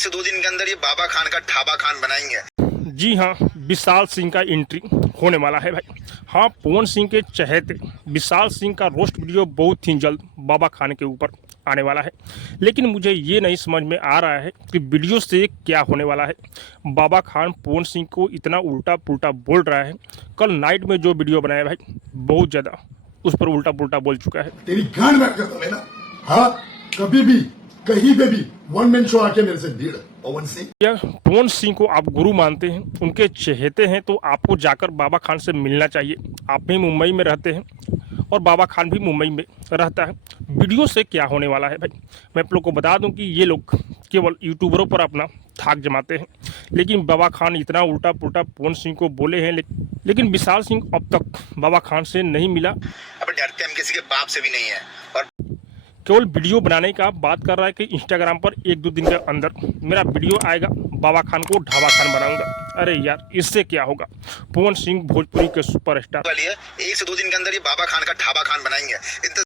1 से 2 दिन के अंदर ये बाबा खान का ढाबा खान बनाएंगे। जी हाँ, विशाल सिंह का एंट्री होने वाला है भाई। हाँ, पवन सिंह के चहेते विशाल सिंह का रोस्ट वीडियो बहुत ही जल्द बाबा खान के ऊपर आने वाला है, लेकिन मुझे ये नहीं समझ में आ रहा है कि वीडियो से क्या होने वाला है। बाबा खान पवन सिंह को इतना उल्टा पुल्टा बोल रहा है। कल नाइट में जो वीडियो बनाया भाई, बहुत ज़्यादा उस पर उल्टा पुल्टा बोल चुका है। तेरी गांड बैठ कर है ना। हाँ, कभी भी कहीं पे भी वन मैन शो आके मेरे से भीड़ पवन सिंह। या पवन सिंह को आप गुरु मानते हैं, उनके चहेते हैं, तो आपको जाकर बाबा खान से मिलना चाहिए। आप भी मुंबई में रहते हैं और बाबा खान भी मुंबई में रहता है। वीडियो से क्या होने वाला है भाई, मैं आप लोग को बता दूं कि ये लोग केवल यूट्यूबरों पर अपना थाक जमाते हैं, लेकिन बाबा खान इतना उल्टा पुल्टा पवन सिंह को बोले हैं, लेकिन विशाल सिंह अब तक बाबा खान से नहीं मिला। अब डरते हम किसी के बाप से भी नहीं है और केवल वीडियो बनाने का बात कर रहा है कि इंस्टाग्राम पर 1-2 दिन के अंदर मेरा वीडियो आएगा, बाबा खान को ढाबा खान बनाऊंगा। अरे यार, इससे क्या होगा। पवन सिंह भोजपुरी के सुपरस्टार वाली है, 1 से 2 दिन के अंदर ये बाबा खान का ढाबा खान बनाएंगे।